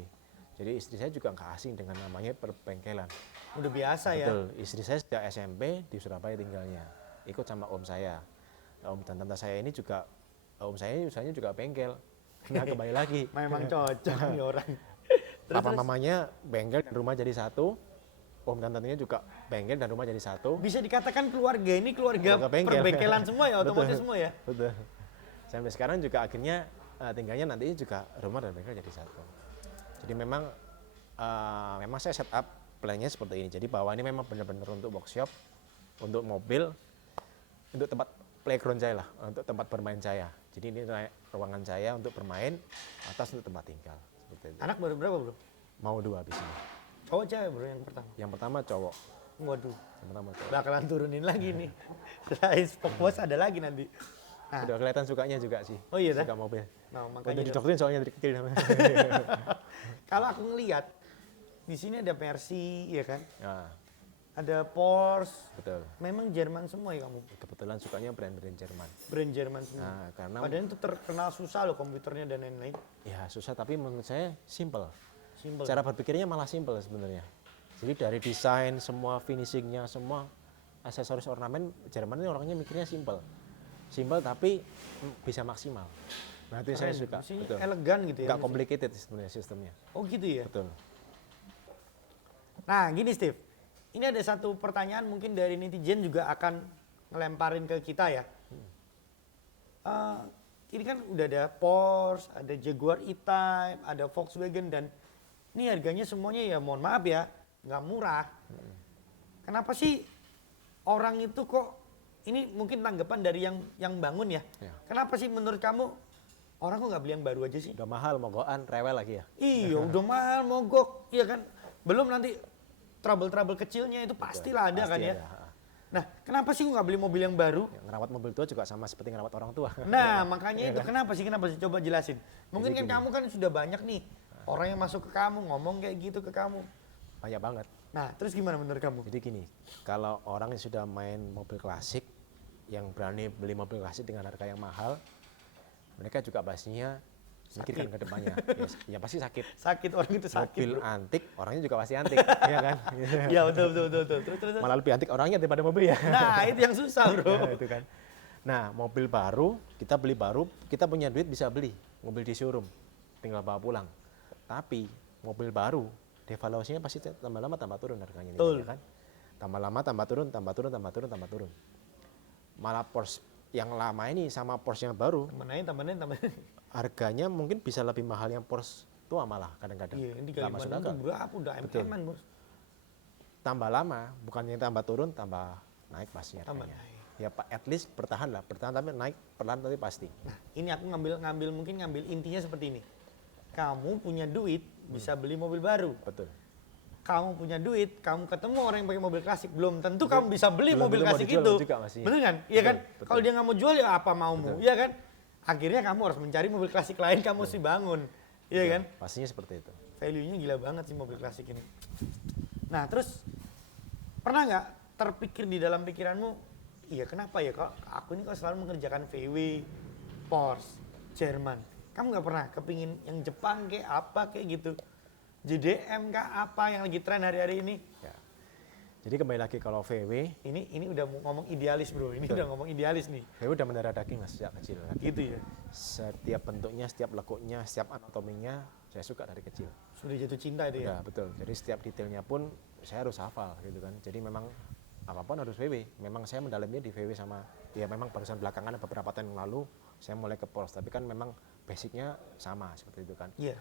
Jadi istri saya juga nggak asing dengan namanya perbengkelan. Udah biasa ya? Betul, istri saya sejak SMP di Surabaya tinggalnya. Ikut sama om saya. Om dan tante saya ini juga, om saya usahanya juga bengkel. Nah kembali lagi. Memang cocok nih orang. Papa mamanya bengkel dan rumah jadi satu. Om dan tantenya juga bengkel dan rumah jadi satu. Bisa dikatakan keluarga ini keluarga Keluarga bengkel. perbengkelan semua ya, otomotif Betul. semua ya? Betul. Sampai sekarang juga akhirnya tinggalnya nantinya juga rumah dan bengkel jadi satu. Jadi memang saya setup plannya seperti ini. Jadi bawah ini memang benar-benar untuk workshop, untuk mobil, untuk tempat playground saya lah, untuk tempat bermain saya. Jadi ini ruangan saya untuk bermain, atas untuk tempat tinggal. Seperti itu. Anak baru berapa bro? Mau 2 habis ini. Cowok cewek bro yang pertama? Yang pertama cowok. Waduh, Yang pertama cowok. bakalan turunin lagi nih. Selain Spokbos ada lagi nanti. Nah, Udah kelihatan sukanya juga sih. Oh iya, Suka mobil. nah Udah makanya didoktrin soalnya dari kecil. kalau aku ngelihat di sini ada Mercy ya kan, Nah, ada Porsche, betul. memang Jerman semua ya kamu, Kebetulan sukanya brand-brand Jerman. brand Jerman semua. Nah, karena Padahal itu terkenal susah loh komputernya dan lain-lain. ya susah tapi menurut saya simple. Simple. Cara berpikirnya malah simple sebenarnya. Jadi dari desain, semua finishingnya, semua aksesoris ornamen Jerman ini orangnya mikirnya simple. Simple tapi bisa maksimal. Nah itu yang saya Keren. suka. Sini Betul. elegan gitu ya. Nggak complicated sebenarnya sistemnya. Oh gitu ya. Betul. Nah gini Steve, ini ada satu pertanyaan mungkin dari netizen juga akan ngelemparin ke kita ya. Ini kan udah ada Porsche, ada Jaguar E-Type, ada Volkswagen dan ini harganya semuanya ya mohon maaf ya nggak murah. Kenapa sih orang itu kok ini mungkin tanggapan dari yang bangun ya? Ya. Kenapa sih menurut kamu orang kok nggak beli yang baru aja sih? Udah mahal, mogokan, rewel lagi ya. Iya udah mahal mogok, iya kan? Belum nanti trouble-trouble kecilnya itu pastilah ada Pasti kan ya. ada, ha. Nah kenapa sih kok nggak beli mobil yang baru? Ya, ngerawat mobil tua juga sama seperti ngerawat orang tua. Nah makanya itu kenapa sih coba jelasin. Mungkin kan gini. kamu kan sudah banyak nih orang yang masuk ke kamu ngomong kayak gitu ke kamu. Banyak banget. Nah terus gimana menurut kamu? Jadi gini, kalau orang yang sudah main mobil klasik, yang berani beli mobil klasik dengan harga yang mahal, mereka juga pastinya mikirkan ke depannya. Ya pasti sakit. Sakit orang itu sakit. Mobil Bro. antik, orangnya juga pasti antik, ya kan? Iya betul. Terus. Malah lebih antik orangnya daripada mobil ya. Nah itu yang susah bro. Nah, itu kan. Nah, mobil baru, kita beli baru, kita punya duit bisa beli mobil di showroom, tinggal bawa pulang. Tapi mobil baru, devaluasinya pasti tambah lama tambah turun harganya, Betul. ya kan? Tambah lama tambah turun. Malah Porsche yang lama ini sama Porsche yang baru, Tambahin. harganya mungkin bisa lebih mahal yang Porsche tua malah kadang-kadang. Iya ini Nggak masuk kali itu akal. berapa udah Betul. MM-an bos. Tambah lama, bukannya tambah turun, tambah naik pasti Tambah harganya. naik. Ya at least bertahan tapi naik perlahan tapi pasti. Nah ini aku ngambil intinya seperti ini. Kamu punya duit bisa beli mobil baru. Betul. Kamu punya duit, kamu ketemu orang yang pakai mobil klasik, belum tentu kamu bisa beli belum mobil tentu mau klasik dijual itu. juga masih. Bener kan? Iya Betul, kan? betul. Kalau dia nggak mau jual ya apa maumu, iya kan? Akhirnya kamu harus mencari mobil klasik lain, kamu mesti bangun. Iya kan? Pastinya seperti itu. Value-nya gila banget sih mobil klasik ini. Nah, terus pernah nggak terpikir di dalam pikiranmu, iya kenapa ya kok aku ini kok selalu mengerjakan VW, Porsche, Jerman. Kamu nggak pernah kepingin yang Jepang kayak apa kayak gitu? JDM kah apa yang lagi tren hari-hari ini? Ya. Jadi kembali lagi kalau VW Ini udah mau ngomong idealis bro, ini udah ngomong idealis nih. udah mendarah daging mas sejak kecil kan. Gitu ya, Setiap bentuknya, setiap lekuknya, setiap anatominya saya suka dari kecil. sudah jatuh cinta itu ya. Ya betul. Jadi setiap detailnya pun saya harus hafal gitu kan. Jadi memang apapun harus VW. Memang saya mendalamnya di VW sama ya memang barusan belakangan beberapa tahun yang lalu saya mulai ke Porsche. Tapi kan memang basicnya sama seperti itu kan. Iya,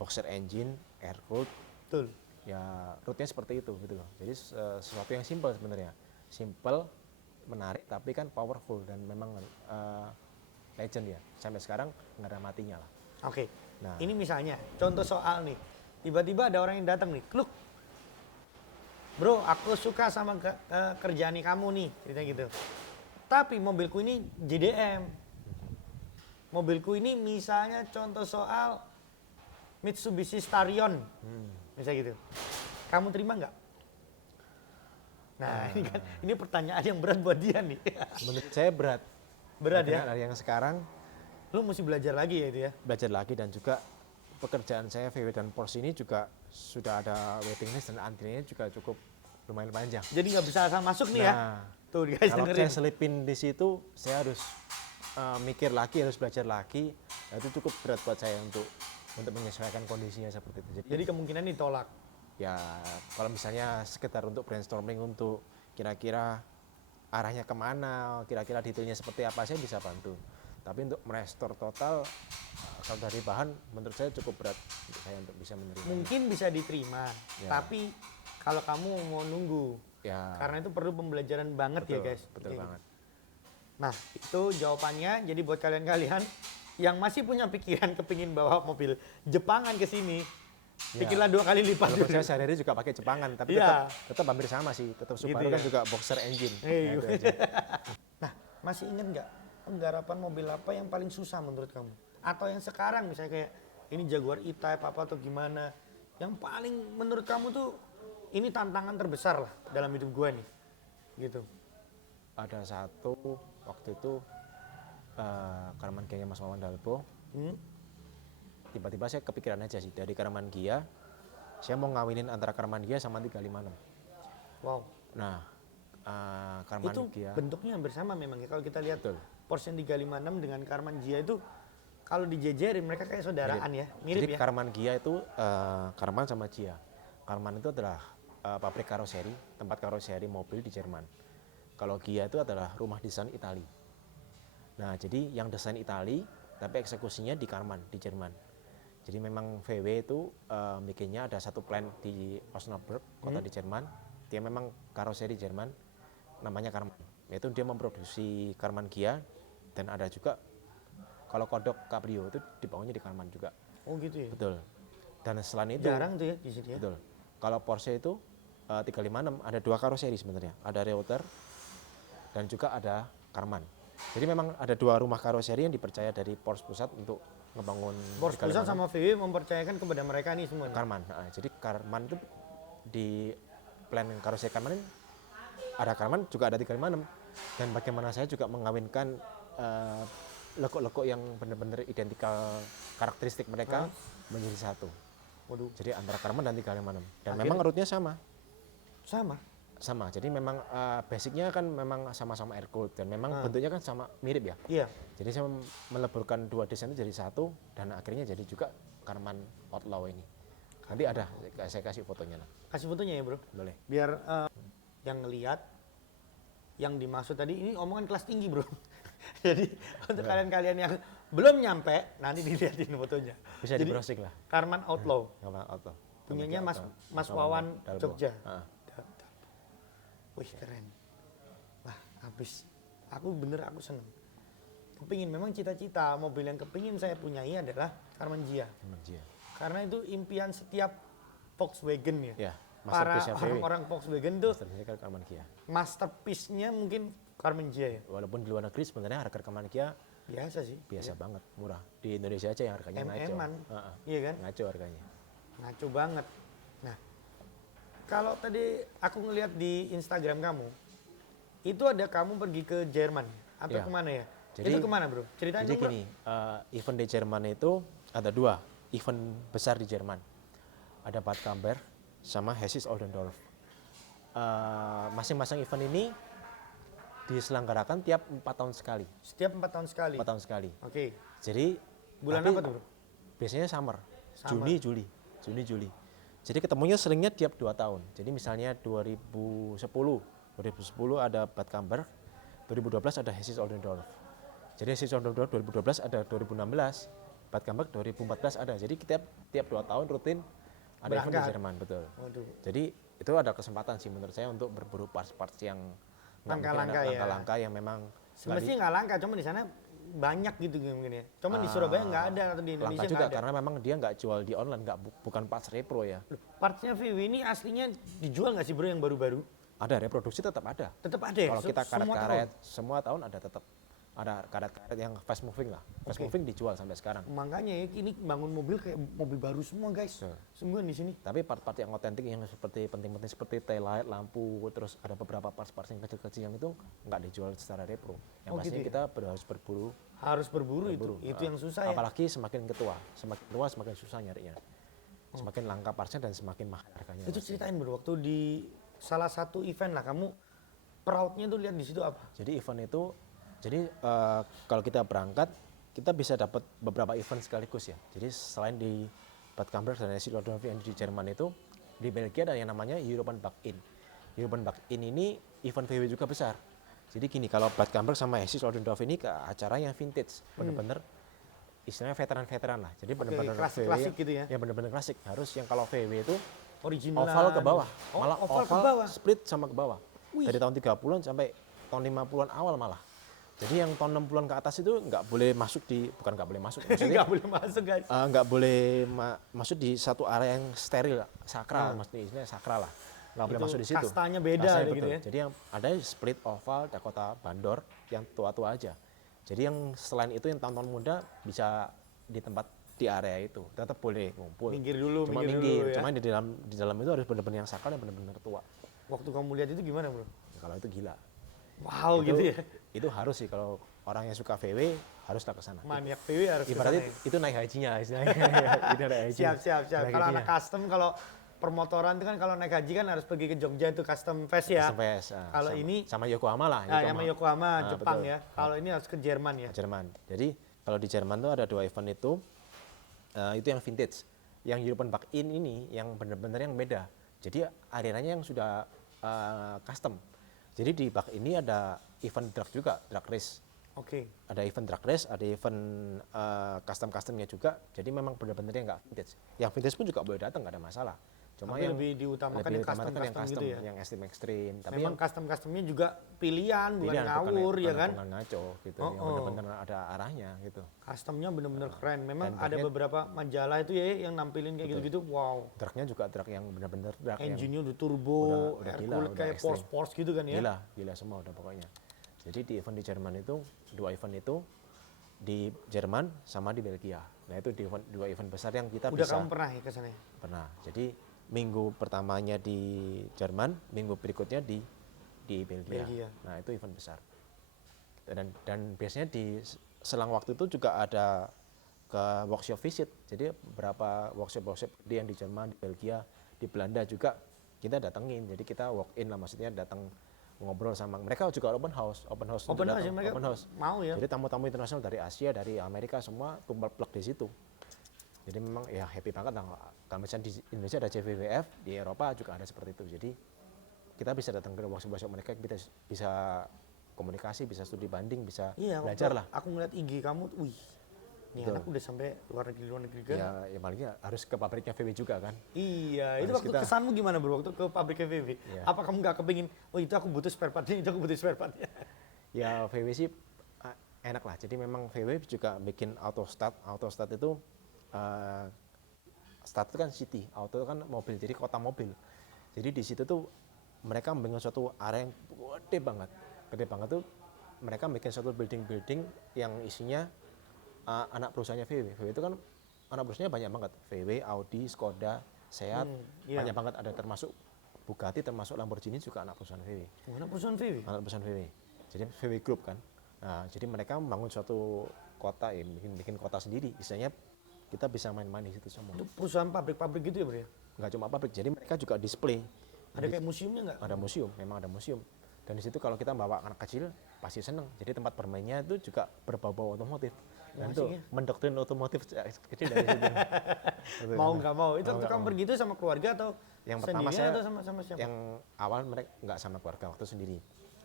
Boxer engine, air cooled, betul. ya rootnya seperti itu gitu loh. Jadi sesuatu yang simple sebenarnya, simple, menarik tapi kan powerful dan memang legend ya. Sampai sekarang nggak ada matinya lah. Oke, Nah. ini misalnya contoh soal nih, tiba-tiba ada orang yang datang nih, Kluk, bro aku suka sama kerjaan kamu nih, cerita gitu. Tapi mobilku ini JDM. Mobilku ini misalnya contoh soal Mitsubishi Starion, misalnya gitu. Kamu terima nggak? Nah ini kan, ini pertanyaan yang berat buat dia nih. Menurut saya berat. Berat ya? Dengan yang sekarang Lu mesti belajar lagi ya itu ya? belajar lagi, dan juga pekerjaan saya VW dan Porsche ini juga sudah ada waiting list dan antriannya juga cukup lumayan panjang. Jadi nggak bisa asal masuk nih ya? Nah, Tuh guys kalau dengerin. saya selipin di situ, saya harus mikir lagi, harus belajar lagi. Nah, itu cukup berat buat saya untuk menyesuaikan kondisinya seperti itu. Jadi kemungkinan ditolak. Ya kalau misalnya sekedar untuk brainstorming untuk kira-kira arahnya kemana, kira-kira detailnya seperti apa, saya bisa bantu. Tapi untuk merestore total, kalau dari bahan menurut saya cukup berat untuk saya untuk bisa menerima. Mungkin bisa diterima, Ya. tapi kalau kamu mau nunggu, Ya, karena itu perlu pembelajaran banget ya betul, guys. betul Oke. banget. Nah itu jawabannya. Jadi buat kalian-kalian yang masih punya pikiran kepingin bawa mobil Jepangan ke sini, Ya. pikirlah 2 kali lipat Walaupun dulu. saya sehari-hari juga pakai Jepangan, tapi Iya. tetap hampir sama sih. Tetap Subaru Gitu ya. kan juga boxer engine. Iya. Nah, itu aja. Nah masih inget nggak penggarapan mobil apa yang paling susah menurut kamu? Atau yang sekarang misalnya kayak ini Jaguar E-Type apa atau gimana? Yang paling menurut kamu tuh ini tantangan terbesar lah dalam hidup gue nih, gitu. Ada satu waktu itu Karman Gia Mas Wawan Dalbo, Hmm? tiba-tiba saya kepikiran aja sih, dari Karman Gia saya mau ngawinin antara Karman Gia sama 356. Wow. Nah, Karman Itu Gia bentuknya hampir sama memang ya. Kalau kita lihat betul. Porsche 356 dengan Karman Gia itu kalau dijejerin mereka kayak saudaraan ya, mirip Jadi ya. Karman Gia itu Karman sama Gia. Karman itu adalah pabrik karoseri, tempat karoseri mobil di Jerman. Kalau Gia itu adalah rumah desain Itali. Nah, jadi yang desain Itali, tapi eksekusinya di Karman, di Jerman. Jadi memang VW itu bikinnya ada satu plant di Osnabrück, kota di Jerman. Dia memang karoseri Jerman, namanya Karman. Yaitu dia memproduksi Karman Gia, dan ada juga kalau kodok Cabrio itu dibangunnya di Karman juga. Oh gitu ya. Betul. Dan selain itu, Jarang tuh ya di sini ya. betul. Kalau Porsche itu 356 ada 2 karoseri sebenarnya. Ada Reuter dan juga ada Karman. Jadi memang ada 2 rumah karoseri yang dipercaya dari Porsche pusat untuk ngebangun Porsche pusat 356. sama VW mempercayakan kepada mereka nih semua. Karman. Nah, jadi Karman itu di plan karoseri Karman ini ada Karman juga ada 356. Dan bagaimana saya juga mengawinkan lekuk-lekuk yang benar-benar identikal karakteristik mereka menjadi satu. Waduh, Jadi antara Karman dan 356. Dan Akhirnya- memang rootnya sama. sama. Jadi memang basicnya kan memang sama-sama air cooled, dan memang bentuknya kan sama, mirip ya. Iya. Jadi saya meleburkan 2 desain itu jadi satu, dan akhirnya jadi juga Karman Outlaw ini. Nanti ada, saya kasih fotonya lah. Kasih fotonya ya bro. Boleh. Biar yang ngelihat yang dimaksud tadi ini omongan kelas tinggi bro. Jadi untuk kalian-kalian yang belum nyampe nanti dilihatin fotonya. Bisa Jadi, di-browsing lah. Karman Outlaw. Karman Outlaw. Punyanya Outlaw. Mas Wawan Dalbo. Jogja. Ah. Wih keren. Wah habis. Aku seneng. Kepingin memang cita-cita mobil yang kepingin saya punyai adalah Karman Gia. Karman Gia. Karena itu impian setiap Volkswagen ya. Ya, Para masterpiece-nya VW. orang-orang Volkswagen tuh Masterpiece-nya kan Karman Gia. masterpiece-nya mungkin Karman Gia ya. Walaupun di luar negeri sebenarnya harga Karman Gia Biasa sih. biasa banget, murah. Di Indonesia aja yang harganya ngaco. MM-an. Heeh. Iya kan? Ngaco harganya. Ngaco banget. Nah, kalau tadi aku ngelihat di Instagram kamu, itu ada kamu pergi ke Jerman atau Iya. kemana ya? Jadi- itu kemana bro? Ceritain Jadi dong bro. gini, event di Jerman itu ada 2 event besar di Jerman. Ada Bad Camber sama Hesse Oldendorf. Masing-masing event ini diselenggarakan tiap 4 tahun sekali. Setiap 4 tahun sekali. 4 tahun sekali. Oke. Jadi Bulan tapi apa tuh bro? biasanya summer. Summer. Juni. Jadi ketemunya seringnya tiap 2 tahun. Jadi misalnya 2010 ada Bad Camber, 2012 ada Hesse Oldendorf. Jadi Hesse Oldendorf 2012 ada, 2016 Bad Camber 2014 ada. Jadi tiap 2 tahun rutin ada event di Berangkat. Jerman, betul. Waduh. Jadi itu ada kesempatan sih menurut saya untuk berburu parts-parts yang nggak mungkin Langka-langka ada ya. langka-langka yang memang nggak Semestinya nggak langka, cuma di sana banyak gitu mungkin ya. Cuman di Surabaya nggak ada atau di Indonesia Langka juga nggak ada. karena memang dia nggak jual di online, bukan parts repro ya. Loh, partsnya VW ini aslinya dijual nggak sih bro yang baru-baru? Ada reproduksi tetap ada. Tetap ada ya? Kalau kita Semua karet-karet semua tahun ada tetap. Ada karet-karet yang fast moving lah. Fast Oke. moving dijual sampai sekarang. tahun. Makanya ya ini bangun mobil kayak mobil baru semua guys. Betul. Sungguhan di sini. Tapi part-part yang otentik yang seperti penting-penting seperti tail light, lampu, terus ada beberapa parts-parts yang kecil-kecil yang itu nggak dijual secara repro. Yang Oh, pastinya gitu ya? kita harus berburu. Harus berburu, Berburu. itu yang susah ya. Apalagi semakin semakin tua semakin susah nyarinya. Semakin langka partsnya dan semakin mahal harganya. Itu ceritain bro, waktu di salah satu event lah kamu proudnya tuh lihat di situ apa? Jadi event itu, kalau kita berangkat, kita bisa dapat beberapa event sekaligus ya. Jadi selain di Bad Camberg dan Düsseldorf yang di Jerman itu, di Belgia ada yang namanya European Bug-In. European Bug-In ini event VW juga besar. Jadi gini, kalau Bad Camberg sama Düsseldorf ini ke acara yang vintage, bener-bener istilahnya veteran-veteran lah. Jadi bener-bener klasik-klasik gitu ya? Ya bener-bener klasik. Harus yang kalau VW itu Original. oval ke bawah, Oh, malah oval ke oval bawah. split sama ke bawah. Wih. Dari tahun 30-an sampai tahun 50-an awal malah. Jadi yang tahun 60-an ke atas itu nggak boleh masuk bukan nggak boleh masuk, maksudnya Nggak boleh masuk guys. nggak boleh masuk di satu area yang steril, sakral, maksudnya istilahnya sakral lah. Nggak boleh Itu masuk di situ. kastanya beda Kastanya gitu betul. ya. Jadi yang ada split, oval, Dakota, Bandor yang tua-tua aja. Jadi yang selain itu yang tahun-tahun muda bisa di tempat di area itu tetap boleh ngumpul. Minggir dulu, Cuma minggir minggir. dulu ya. Cuma di dalam itu harus benar-benar yang sakral yang benar-benar tua. Waktu kamu lihat itu gimana bro? Kalau itu gila. Wow itu, gitu ya. Itu harus sih kalau orang yang suka VW haruslah ke sana. Maniak VW harus ke Ibaratnya sana ya. itu naik hajinya istilahnya. Itu naik haji. Siap. Naik Kalau hajinya. anak custom, kalau permotoran itu kan kalau naik haji kan harus pergi ke Jogja itu custom fest ya. SPS, Kalau sama- ini sama Yokohama lah. Nah, yang Yokohama, Nah, Jepang betul. ya. Kalau ini harus ke Jerman ya. Jerman. Jadi kalau di Jerman tuh ada 2 event itu yang vintage. Yang European Bug-In ini yang benar-benar yang beda. Jadi arenanya yang sudah custom. Jadi di Bug ini ada event drag juga, drag race. Oke. Ada event drag race, ada event custom-customnya juga. Jadi memang benar-benar yang nggak vintage. Yang vintage pun juga boleh datang, nggak ada masalah. Cuma Tapi yang lebih diutamakan lebih yang diutamakan custom-custom gitu ya. yang ekstrim. Tapi Memang yang custom-customnya juga pilihan, bukan pilihan, ngawur ya kan. bukan ngaco gitu, Oh, yang oh. benar-benar ada arahnya gitu. Customnya bener-bener keren. Memang Dan ada dragnya- beberapa majalah itu ya yang nampilin kayak gitu-gitu. Wow. Truknya juga truk yang benar-benar truk yang Engine-nya udah turbo, udah gila, Hercules udah kayak ekstrim. Porsche gitu kan ya. gila semua udah pokoknya. Jadi di event di Jerman itu 2 event itu di Jerman sama di Belgia. Nah itu dua event besar yang kita Udah bisa kamu pernah ya ke sana? pernah. Jadi minggu pertamanya di Jerman, minggu berikutnya di Belgia. Belgia. Nah itu event besar. Dan biasanya di selang waktu itu juga ada ke workshop visit. Jadi beberapa workshop yang di Jerman, di Belgia, di Belanda juga kita datengin. Jadi kita walk in lah, maksudnya datang ngobrol sama mereka juga open house untuk Open house datang. ya, mereka Open house. mau ya. Jadi tamu-tamu internasional dari Asia, dari Amerika semua kumpul plek di situ. Jadi memang ya happy banget lah. Kalau misalnya di Indonesia ada CVWF, di Eropa juga ada seperti itu. Jadi kita bisa datang ke workshop mereka, kita bisa komunikasi, bisa studi banding, bisa Iya, belajar waktu lah. aku ngeliat IG kamu, wih, ini Betul. anak udah sampai luar negeri kan? Ya palingnya harus ke pabriknya VW juga kan. Iya, itu Harus waktu kita- kesanmu gimana bro, waktu ke pabrik VW? Iya. Apa kamu gak kepingin, oh itu aku butuh spare partnya, itu aku butuh spare partnya? Ya VW sih enak lah. Jadi memang VW juga bikin auto start. Auto start itu start itu kan city, auto itu kan mobil, jadi kota mobil. Jadi di situ tuh mereka membangun suatu area yang gede banget. Gede banget tuh mereka bikin suatu building-building yang isinya anak perusahaannya VW. VW itu kan anak perusahaannya banyak banget. VW, Audi, Skoda, Seat, iya. banyak banget, ada termasuk Bugatti, termasuk Lamborghini juga anak perusahaan VW. Mana perusahaan VW? Anak perusahaan VW. Jadi VW Group kan. Nah, jadi mereka membangun suatu kota ya, bikin kota sendiri. Istilahnya kita bisa main-main di situ semua. Itu perusahaan pabrik-pabrik gitu ya bro ya? Nggak cuma pabrik, jadi mereka juga display. Ada kayak museumnya nggak? Ada museum, memang ada museum. Dan di situ kalau kita bawa anak kecil pasti seneng. Jadi tempat bermainnya itu juga berbau-bau otomotif. Dan itu Asik ya. mendoktrin otomotif kecil dari situ. Gitu Mau kan. nggak mau? Itu Mau waktu nggak kamu mau. pergi itu sama keluarga atau Yang pertama sendirian saya- atau sama siapa? Yang awal mereka nggak sama keluarga, waktu sendiri.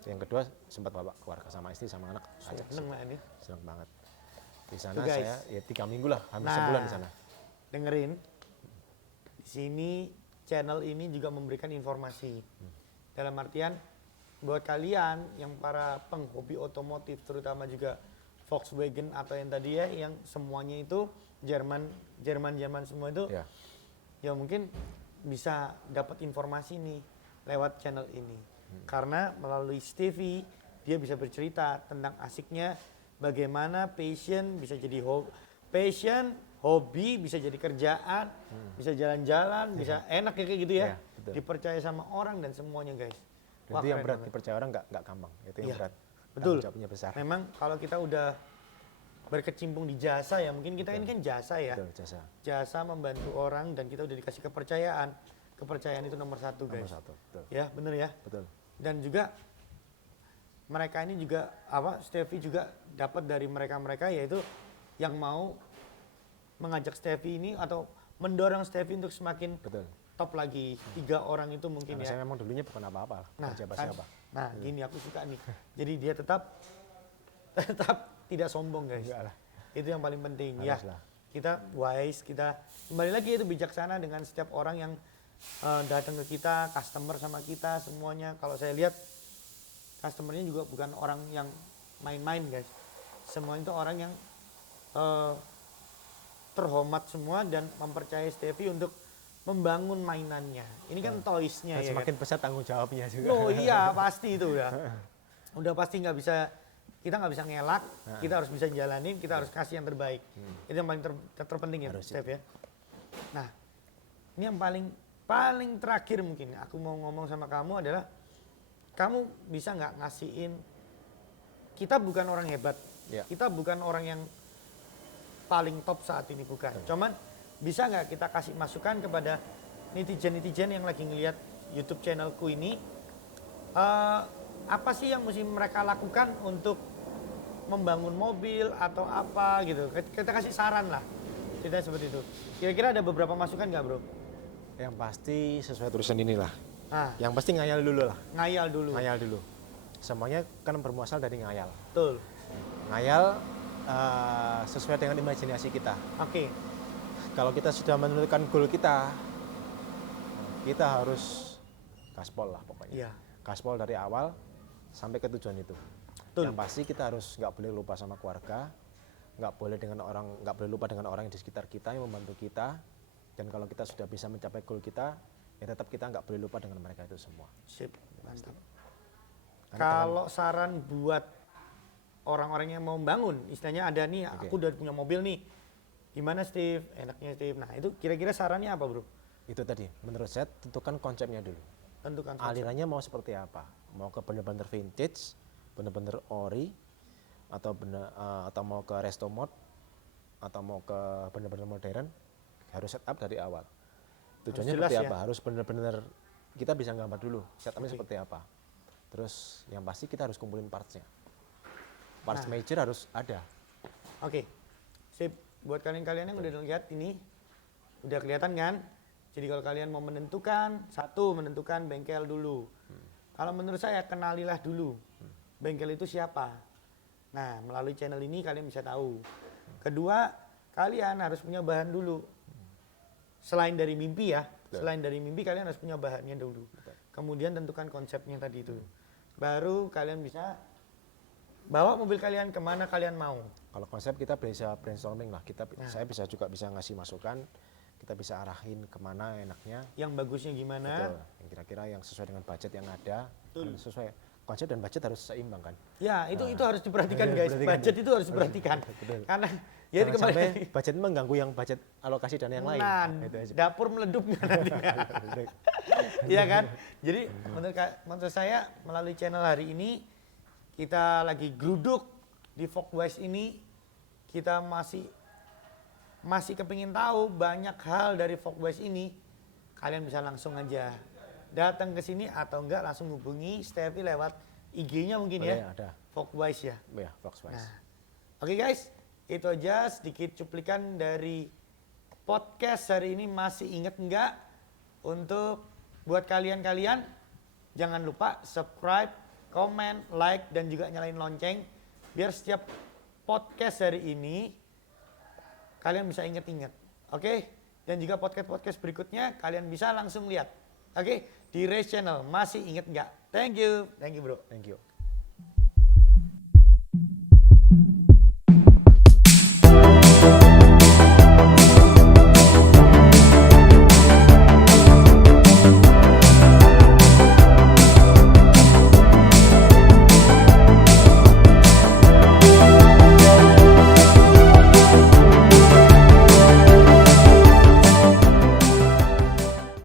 Yang kedua sempat bawa keluarga sama istri sama anak. Ajak Seneng lah ini. seneng banget. Di sana Tuh, guys. saya ya 3 minggu lah, hampir Nah. sebulan di sana. Dengerin, di sini channel ini juga memberikan informasi. Dalam artian buat kalian yang para penghobi otomotif, terutama juga Volkswagen atau yang tadi ya, yang semuanya itu Jerman semua itu, Ya. ya mungkin bisa dapat informasi nih lewat channel ini. Karena melalui Stevie dia bisa bercerita tentang asiknya bagaimana passion bisa jadi hobi bisa jadi kerjaan, bisa jalan-jalan, bisa enak ya kayak gitu ya. Iya, betul. Dipercaya sama orang dan semuanya guys. Dan itu yang keren berat, banget. dipercaya orang nggak gampang. Itu yang Iya, berat. betul. Tanggung jawabnya besar. Memang kalau kita udah berkecimpung di jasa ya, mungkin kita ini kan jasa ya. Betul, jasa. Jasa membantu orang dan kita udah dikasih kepercayaan. Kepercayaan itu nomor satu guys. Nomor satu, betul. Ya bener ya. Betul. Dan juga mereka ini juga Stevie juga dapat dari mereka yaitu yang mau mengajak Stevie ini atau mendorong Stevie untuk semakin Betul. top lagi. 3 orang itu mungkin Karena ya. saya memang dulunya bukan apa-apa lah. Nah, Siapa kan, siapa. nah gini aku suka nih. Jadi dia tetap tidak sombong guys. Enggak lah. Itu yang paling penting ya. Haruslah. Kita wise, kita kembali lagi itu bijaksana dengan setiap orang yang datang ke kita, customer sama kita semuanya. Kalau saya lihat customernya juga bukan orang yang main-main guys. Semua itu orang yang terhormat semua dan mempercayai Stevie untuk membangun mainannya. Ini kan toysnya Dan ya. semakin besar tanggung jawabnya juga. Oh iya pasti itu ya. Udah pasti kita nggak bisa ngelak, kita harus bisa jalanin, kita harus kasih yang terbaik. Itu yang paling terpenting ya, Harus, Steph ya. Nah, ini yang paling terakhir mungkin aku mau ngomong sama kamu adalah kamu bisa nggak ngasihin, kita bukan orang hebat, Ya. kita bukan orang yang paling top saat ini bukan. Cuman bisa nggak kita kasih masukan kepada netizen yang lagi ngelihat YouTube channelku ini, apa sih yang mesti mereka lakukan untuk membangun mobil atau apa gitu? Kita kasih saran lah, kita seperti itu. Kira-kira ada beberapa masukan nggak bro? Yang pasti sesuai tulisan inilah. Nah, Yang pasti ngayal dulu lah. ngayal dulu. Ngayal dulu. Semuanya kan bermuasal dari ngayal. Betul. Ngayal sesuai dengan imajinasi kita. Oke. Kalau kita sudah menentukan goal kita harus gaspol lah pokoknya. Iya. Gaspol dari awal sampai ke tujuan itu. Betul. Yang pasti kita harus nggak boleh lupa sama keluarga, nggak boleh lupa dengan orang yang di sekitar kita yang membantu kita. Dan kalau kita sudah bisa mencapai goal kita, ya tetap kita nggak boleh lupa dengan mereka itu semua. Sip, mantap. Karena Kalau saran buat orang-orang yang mau bangun, istilahnya ada nih, Oke. aku udah punya mobil nih. Gimana Steve? Enaknya Steve. Nah itu kira-kira sarannya apa bro? itu tadi, menurut saya tentukan konsepnya dulu. Tentukan konsep. Alirannya mau seperti apa? Mau ke bener-bener vintage, bener-bener ori, atau atau mau ke resto mod, atau mau ke bener-bener modern, harus setup dari awal. Tujuannya jelas seperti ya. apa? Harus bener-bener kita bisa gambar dulu setupnya Oke. seperti apa. Terus yang pasti kita harus kumpulin partsnya. Parts Nah. major harus ada. Oke, sip. Buat kalian-kalian yang udah lihat ini, udah kelihatan kan? Jadi kalau kalian mau menentukan, menentukan bengkel dulu. Kalau menurut saya kenalilah dulu bengkel itu siapa. Nah, melalui channel ini kalian bisa tahu. Kedua, kalian harus punya bahan dulu. Selain dari mimpi ya, selain dari mimpi kalian harus punya bahannya dulu. Kemudian tentukan konsepnya tadi itu. Baru kalian bisa bawa mobil kalian kemana kalian mau. Kalau konsep kita bisa brainstorming lah. Saya bisa ngasih masukan. Kita bisa arahin kemana enaknya. Yang bagusnya gimana? Betul. Yang kira-kira yang sesuai dengan budget yang ada. Kan sesuai konsep dan budget harus seimbang kan. Ya, itu harus diperhatikan Iya, guys. perhatikan Budget ya. itu harus diperhatikan. Betul. Karena ya Jangan kembali sampai budget mengganggu yang budget alokasi dan yang lain. Nah, Itu aja. dapur meledupnya nanti. Iya kan? Jadi menurut saya melalui channel hari ini kita lagi geruduk di Fogwise ini, kita masih kepingin tahu banyak hal dari Fogwise ini. Kalian bisa langsung aja datang ke sini atau enggak langsung hubungi Stevie lewat IG-nya mungkin Boleh, ya. ada. Fogwise ya. Ya, Volkswagen. Nah, oke guys, itu aja sedikit cuplikan dari podcast hari ini. Masih inget enggak? Untuk buat kalian-kalian, jangan lupa subscribe, komen, like, dan juga nyalain lonceng. Biar setiap podcast hari ini, kalian bisa inget-inget. Oke? Dan juga podcast-podcast berikutnya, kalian bisa langsung lihat. Oke? Di Race Channel, masih inget enggak? Thank you bro. Thank you.